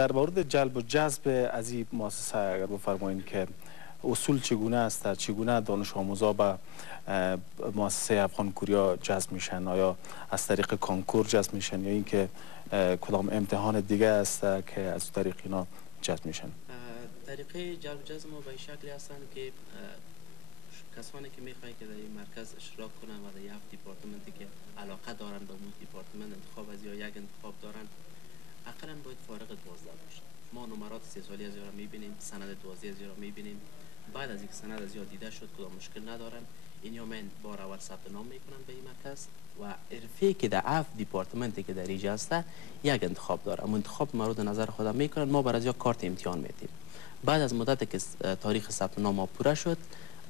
در مورد جلب و جذب از این مؤسسه اگر بفرمایید که اصول چگونه است، چگونه دانش آموزا به مؤسسه افغان کوریا جذب میشن؟ آیا از طریق کانکور جذب میشن یا اینکه کدام امتحان دیگه است که از طریق اینا جذب میشن؟ طریقه جلب و جذب ما به شکلی هستند که کسانی که میخواهند که در این مرکز اشتراک کنند و در یک دیپارتمنتی که علاقه دارند به اون دیپارتمنت انتخاب از یا یک انتخاب دارند، اقلا باید فارغ 12 باشه. ما نمرات 3 سالی از را میبینیم، سند 12 از را میبینیم. بعد از اینکه سند از دیده شد کدام مشکل ندارن، اینها من بار اول ثبت نام میکنن به این مرکز و حرفه‌ای که در اف دیپارتمنتی که در اینجا هسته یک انتخاب داره. اون انتخاب مورد نظر خودم میکنن، ما بر از یا کارت امتحان میدیم. بعد از مدتی که تاریخ ثبت نام ما پوره شد،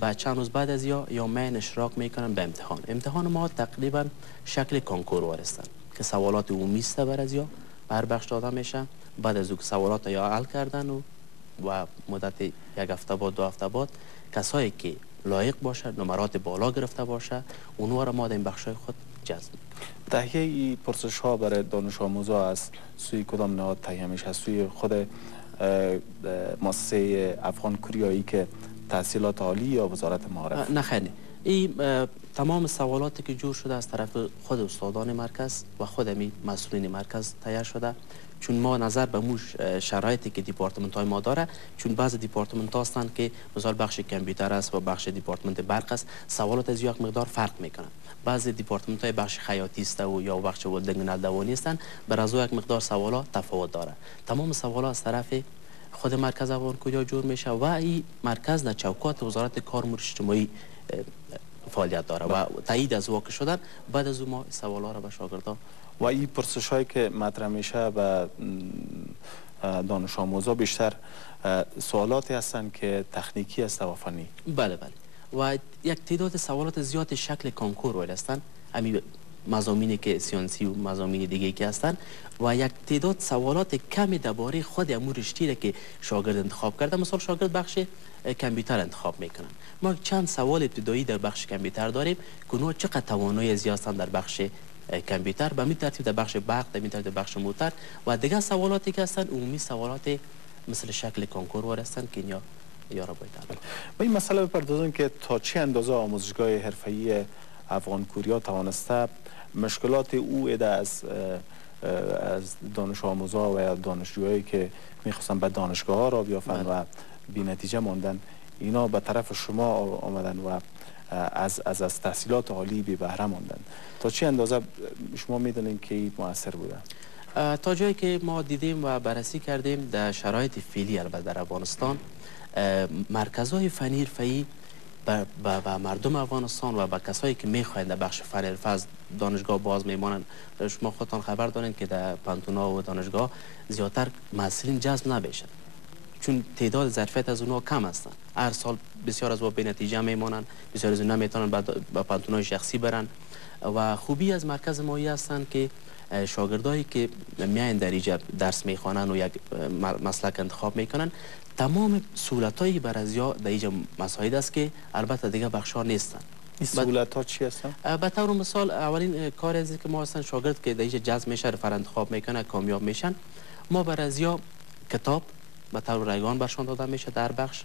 بعد چند روز بعد از یا من اشتراک میکنن به امتحان. امتحان ما تقریبا شکل کانکور وارستن که سوالات عمومی است بر از یا بر بخش داده میشه. بعد از اون سوالات یا حل کردن و مدت یک هفته بعد 2 هفته بعد کسایی که لایق باشه، نمرات بالا گرفته باشه، اونها را ما در این بخشای خود جذب میکنیم. تهیه پرسش ها برای دانش آموزا از سوی کدام نهاد تهیه میشه؟ از سوی خود مؤسسه افغان کوریایی که تحصیلات عالی یا وزارت معارف؟ نه خیلی. این تمام سوالاتی که جور شده از طرف خود استادان مرکز و خود مسئولین مرکز تهیه شده، چون ما نظر به موش شرایطی که دیپارتمنت های ما داره، چون بعض دیپارتمنت ها هستند که مثلا بخش کامپیوتر است و بخش دیپارتمنت برق است، سوالات از یک مقدار فرق میکنن. بعضی دیپارتمنت های بخش خیاطی است و یا بخش ولدینگ نلدوانی هستند، بر از یک مقدار سوالات تفاوت داره. تمام سوالات از طرف خود مرکز افغان کوریا جور میشه و این مرکز در چوکات وزارت کار امور اجتماعی فعالیت داره و تایید از واقع شدن. بعد از اون ما سوالا را به شاگردان و این پرسش هایی که مطرح میشه به دانش آموزا بیشتر سوالاتی هستند که تکنیکی است و فنی؟ بله بله. و یک تعداد سوالات زیاد شکل کانکور وارد هستند، همین مضامینی که سیانسی و مضامین دیگه که هستند، و یک تعداد سوالات کمی درباره خود امور رشته که شاگرد انتخاب کرده. مثلا شاگرد بخش کامپیوتر انتخاب میکنن، ما چند سوال ابتدایی در بخش کامپیوتر داریم که اونها چقدر توانایی زیاد هستند در بخش کامپیوتر، به همین ترتیب در بخش برق، در همین ترتیب در بخش موتور و دیگر سوالاتی که هستند عمومی سوالات مثل شکل کانکور وارد هستند که اینجا یارا باید دارن. و این مسئله بپردازیم که تا چه اندازه آموزشگاه حرفه‌ای افغان کوریا توانسته مشکلات او از دانش آموزا و یا دانشجوهایی که میخواستن به دانشگاه ها را بیافن و بی نتیجه ماندن، اینا به طرف شما آمدن و از تحصیلات عالی بی بهره ماندن، تا چه اندازه شما میدونین که این مؤثر بوده؟ تا جایی که ما دیدیم و بررسی کردیم در شرایط فعلی البته در افغانستان، مرکزهای فنی حرفه‌ای به مردم افغانستان و به کسایی که میخواهند در بخش فن حرفه از دانشگاه باز میمانند. شما خودتان خبر دارید که در پانتونا و دانشگاه زیادتر محصلین جذب نمیشن، چون تعداد ظرفیت از اونها کم هستند. هر سال بسیار از به نتیجه میمانند، بسیار از اونها نمیتونن به پانتونای شخصی برن. و خوبی از مرکز ما هستند که شاگردایی که میایند در اینجا درس میخوانند و یک مسلک انتخاب میکنن، تمام سهولتایی بر از یا در اینجا مساعد است که البته دیگه بخشا نیستن. این سهولت ها چی هستن؟ به طور مثال اولین کار از که ما هستن شاگرد که در اینجا جذب میشه، رفر انتخاب میکنه، کامیاب میشن، ما بر از یا کتاب به طور رایگان برشان داده میشه در بخش،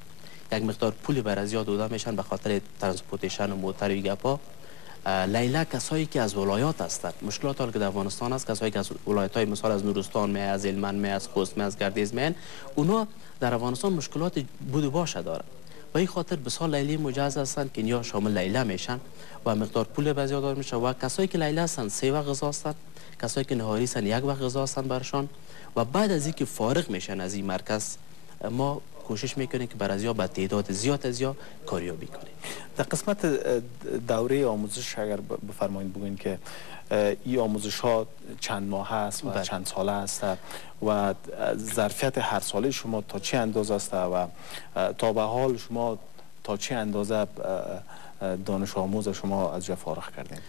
یک مقدار پولی بر از یا داده میشن به خاطر ترانسپورتیشن و موتر و گپا. لیلا کسایی که از ولایات هستند، مشکلات که در افغانستان است، کسایی که از ولایت های مثال از نورستان می، از هلمند می، از خوست می، از گردیز می، اونا در افغانستان مشکلات بود و باشه دارند. به این خاطر بسیار لیلی مجاز هستند که اینجا شامل لیلا میشن و مقدار پول به زیاد میشه. و کسایی که لیلا هستند 3 وقت غذا هستند، کسایی که نهاری هستند 1 وقت غذا هستند برشان. و بعد از اینکه فارغ میشن از این مرکز، ما کوشش میکنیم که بر از یا به تعداد زیاد از یا کاریابی کنیم. در قسمت دوره آموزش اگر بفرمایید بگوین که این آموزش ها چند ماه است و چند ساله است و ظرفیت هر ساله شما تا چه اندازه است و تا به حال شما تا چه اندازه دانش آموز شما از جا فارغ کردین؟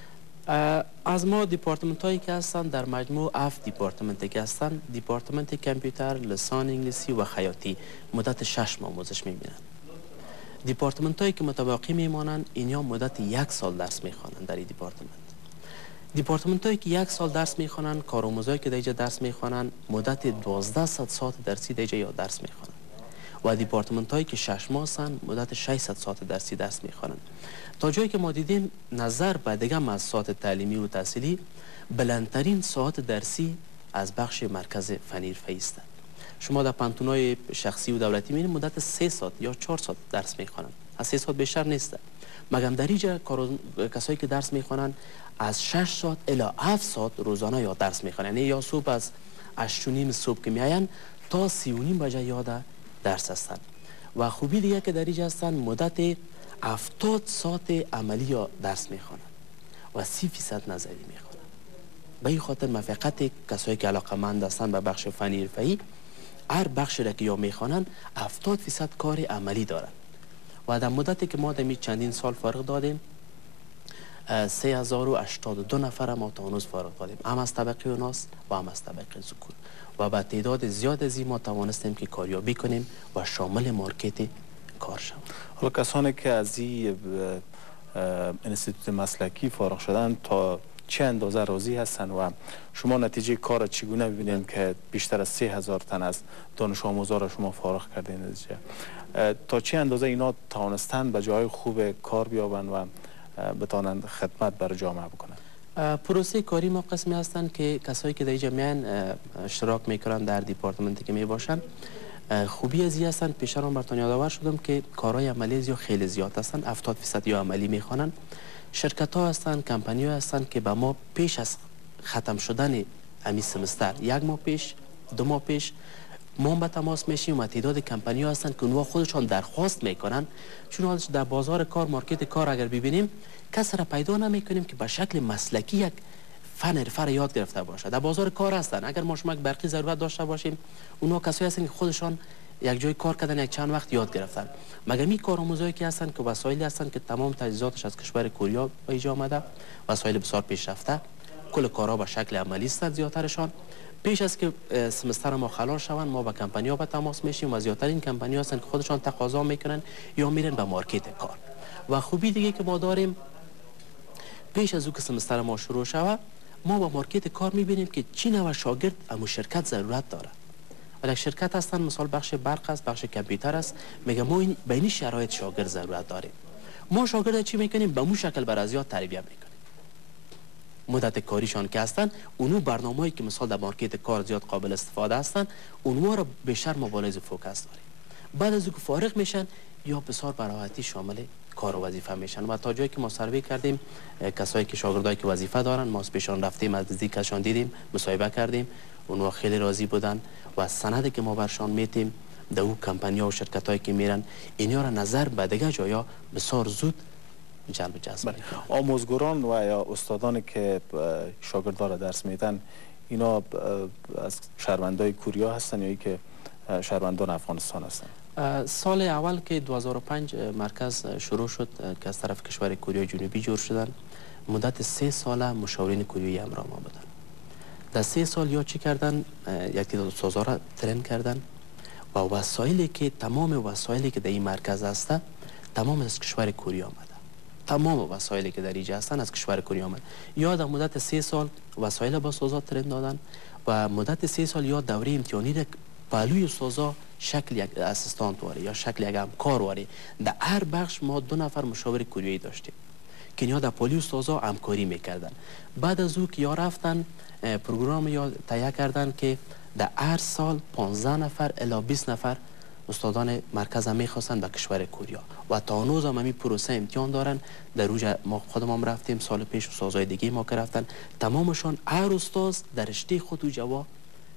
از ما دیپارتمنت هایی که هستند در مجموع 7 دیپارتمنت که هستند، دیپارتمنت کامپیوتر، لسان انگلیسی و خیاطی مدت 6 ماه آموزش میبینند. دیپارتمنت هایی که متباقی میمانند اینها مدت 1 سال درس میخوانند در این دیپارتمنت. دیپارتمنت هایی که 1 سال درس میخوانن، کارآموزایی که دیجا درس میخوانن مدت 1200 ساعت درسی دیجا یا درس میخوانن و دیپارتمنت هایی که 6 ماه هستن مدت 600 ساعت درسی درس میخوانن. تا جایی که ما دیدیم نظر به دیگه موسسات تعلیمی و تحصیلی بلندترین ساعت درسی از بخش مرکز فنی حرفه‌ای است. شما در پانتونای شخصی و دولتی میبینید مدت 3 ساعت یا 4 ساعت درس میخوانن، از 3 ساعت بیشتر نیست. مگم در اینجا کسایی که درس میخوانن از 6 ساعت الی 7 ساعت روزانه یا درس میخوانن، یعنی یا صبح از 8:30 صبح که میاین تا 3:30 بجه یاد درس هستن. و خوبی دیگه که در اینجا هستن مدت 70 ساعت عملی یا درس میخوانن و 30% نظری میخوانن. به این خاطر ما فقط کسایی که علاقه‌مند هستن به بخش فنی حرفه‌ای هر بخش را که یا میخوانن 70% کار عملی دارن. و در مدتی که ما در چندین سال فارغ دادیم 3082 نفر ما تا هنوز فارغ دادیم، هم از طبقه اوناس و هم از طبقه ذکور و با تعداد زیاد از این ما توانستیم که کاریابی کنیم و شامل مارکت کار شویم. حالا کسانی که از این انستیتوت مسلکی فارغ شدن تا چه اندازه راضی هستن و شما نتیجه کار چگونه ببینید که بیشتر از 3000 تن از دانش آموزا را شما فارغ کردین؟ تا چه اندازه اینا توانستن به جای خوب کار بیابن و بتانند خدمت برای جامعه بکنن؟ پروسه کاری ما قسمی هستند که کسایی که در اینجا میان اشتراک میکنن در دیپارتمنتی که میباشن خوبی از این هستند. پیش رو براتون یادآور شدم که کارهای عملی یا خیلی زیاد هستند، 70% یا عملی میخوانن. شرکت ها هستند، کمپانی ها هستند که به ما پیش از ختم شدن امی سمستر 1 ماه پیش 2 ماه پیش ما به تماس میشیم و تعداد کمپانی ها هستند که اونها خودشان درخواست میکنن، چون در بازار کار مارکت کار اگر ببینیم کس را پیدا نمیکنیم که به شکل مسلکی یک فن حرفه یاد گرفته باشه. در بازار کار هستن، اگر ما شما برقی ضرورت داشته باشیم اونها کسایی هستند که خودشان یک جای کار کردن یک چند وقت یاد گرفتن. مگر می کارآموزایی که هستند که وسایلی هستند که تمام تجهیزاتش از کشور کره به اینجا آمده، وسایل بسیار پیشرفته، کل کارها به شکل عملی است. زیاترشان پیش از که سمستر ما خلاص شوند ما با کمپانی ها به تماس میشیم و زیاترین کمپانی هستند که خودشان تقاضا میکنن یا میرن به مارکت کار. و خوبی دیگه که ما داریم پیش از او که سمستر ما شروع شود ما با مارکت کار میبینیم که چی نوع شاگرد امو شرکت ضرورت داره. ولی شرکت هستن مثال بخش برق است، بخش کامپیوتر است، میگه ما به این شرایط شاگرد ضرورت داریم. ما شاگرد چی میکنیم؟ به مو شکل بر از یاد تربیت میکنیم. مدت کاریشان که هستن اونو برنامه‌ای که مثال در مارکت کار زیاد قابل استفاده هستن اونها رو بیشتر مبارزه فوکس داریم. بعد از اینکه فارغ میشن یا بسیار براحتی شامل کار و وظیفه میشن. و تا جایی که ما سروی کردیم کسایی که شاگردایی که وظیفه دارن ما پیشان رفتیم، از نزدیکشان دیدیم، مصاحبه کردیم، اونها خیلی راضی بودن و سندی که ما برشان میتیم در او کمپانی‌ها و شرکتایی که میرن اینا را نظر به دیگه جایا بسیار زود جلب جذب میکنن. آموزگاران و یا استادانی که شاگردان را درس میدن اینا از شهروندای کوریا هستن یا ای که شهروندان افغانستان هستن؟ سال اول که 2005 مرکز شروع شد که از طرف کشور کره جنوبی جور شدن مدت 3 ساله مشاورین کوریایی همراه ما بودن. در 3 سال یا چی کردن؟ یک تعداد استادا را ترین کردن و وسایلی که تمام وسایلی که در این مرکز هسته تمام از کشور کره آمده. تمام وسایلی که در اینجا هستن از کشور کره آمد. یا در مدت 3 سال وسایل با استادا ترین دادن و مدت 3 سال یا دوره امتحانی را پهلوی استادا شکل یک اسیستانت واری یا شکل یک همکار واری. در هر بخش ما 2 نفر مشاور کوریایی داشتیم که اینا در پالی استادا همکاری میکردن. بعد از او که یا رفتن پروگرام یا تهیه کردن که در هر سال 15 نفر الی 20 نفر استادان مرکز هم میخواستن به کشور کره و تا هنوز هم همین پروسه امتحان دارن. در روز ما خودمون رفتیم، سال پیش استادای دیگه ما که رفتن تمامشان هر استاد در رشته خود و جوا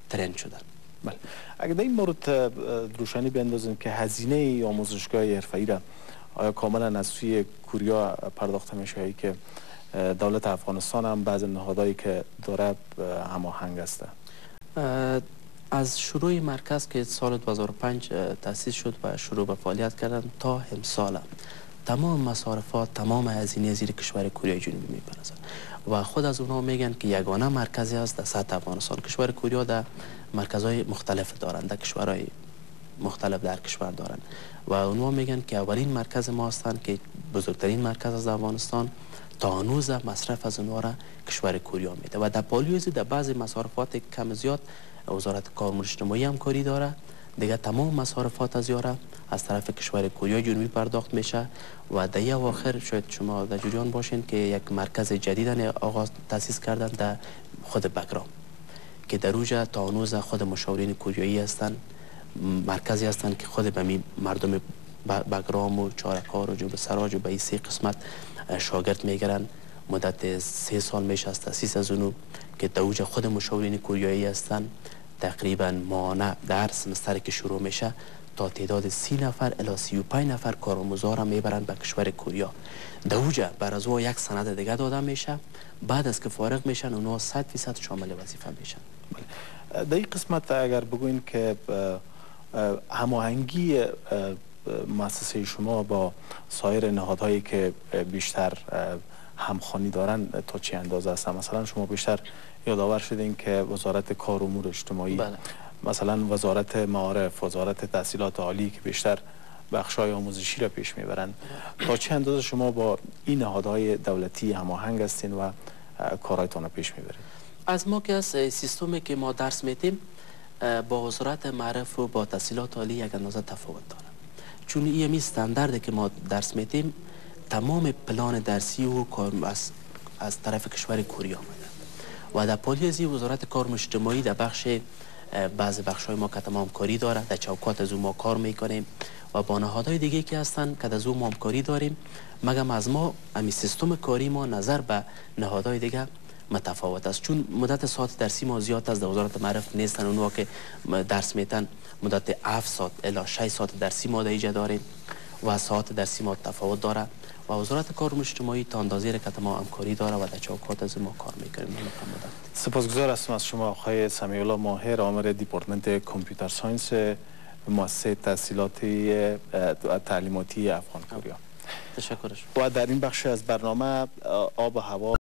ترین شدن. بله. اگر در این مورد روشنی بیندازیم که هزینه آموزشگاه حرفه‌ای را آیا کاملا از سوی کوریا پرداخته میشه که دولت افغانستان هم بعض نهادهایی که داره هماهنگ است؟ از شروع مرکز که سال 2005 تأسیس شد و شروع به فعالیت کردن تا امسال تمام مصارفات، تمام هزینه زیر کشور کره جنوبی میپردازند و خود از اونها میگن که یگانه مرکزی است در سطح افغانستان. کشور کره در مرکزهای مختلف دارند، در کشورهای مختلف در کشور دارند و اونها میگن که اولین مرکز ما هستند که بزرگترین مرکز از افغانستان تا هنوز مصرف از اونها را کشور کوریا میده و در پالیوزی در بعضی مصارفات کم زیاد وزارت کار و اجتماعی همکاری داره. دیگه تمام مصارفات از یاره از طرف کشور کوریا جنوبی پرداخت میشه و در یه آخر شاید شما در جریان باشین که یک مرکز جدیدن آغاز تاسیس کردن در خود بگرام که در اوجا تا هنوز خود مشاورین کوریایی هستن، مرکزی هستن که خود به مردم بگرام و چارکار و جنوب سراج و به این 3 قسمت شاگرد میگیرن. مدت 3 سال میشه از تاسیس از اونو که در اوجا خود مشاورین کوریایی هستن. تقریبا ماهانه در سمستر که شروع میشه تا تعداد 30 نفر الی 35 نفر کارآموزا را میبرن به کشور کوریا. در اوجا بر از او یک سند دیگه داده میشه. بعد از که فارغ میشن اونها 100% شامل وظیفه میشن. در این قسمت اگر بگوین که هماهنگی مؤسسه شما با سایر نهادهایی که بیشتر همخوانی دارن تا چه اندازه است؟ مثلا شما بیشتر یادآور شدین که وزارت کار و امور اجتماعی، مثلا وزارت معارف، وزارت تحصیلات عالی که بیشتر بخشای آموزشی را پیش میبرند. تا چه اندازه شما با این نهادهای دولتی هماهنگ هستین و کارهایتان را پیش میبرید؟ از ما که از سیستمی که ما درس میتیم با وزارت معارف و با تحصیلات عالی یک اندازه تفاوت داره، چون این استاندارد که ما درس میتیم تمام پلان درسی و کار از طرف کشور کوریا آمده و در پالیوزی وزارت کار و اجتماعی در بخش بعض بخش‌های ما که تمام کاری داره، در چوکات از ما کار میکنیم و با نهادهای دیگه که هستن که از ما همکاری داریم. مگم از ما امی سیستم کاری ما نظر به نهادهای دیگه متفاوت است، چون مدت ساعت درسی ما زیاد از وزارت معارف نیستن. اونها که درس میتن مدت 7 ساعت الی 6 ساعت درسی ما دیگه داریم و ساعت درسی ما تفاوت داره و وزارت کار و اجتماعی تا اندازه‌ای که ما همکاری داره و در چوکات از ما کار میکنیم. سپاسگزار هستم از شما آقای سمیع الله ماهر، آمر دیپارتمنت کامپیوتر ساینس مؤسسه تحصیلاتی تعلیماتی افغان کوریا. تشکرش. و در این بخش از برنامه آب و هوا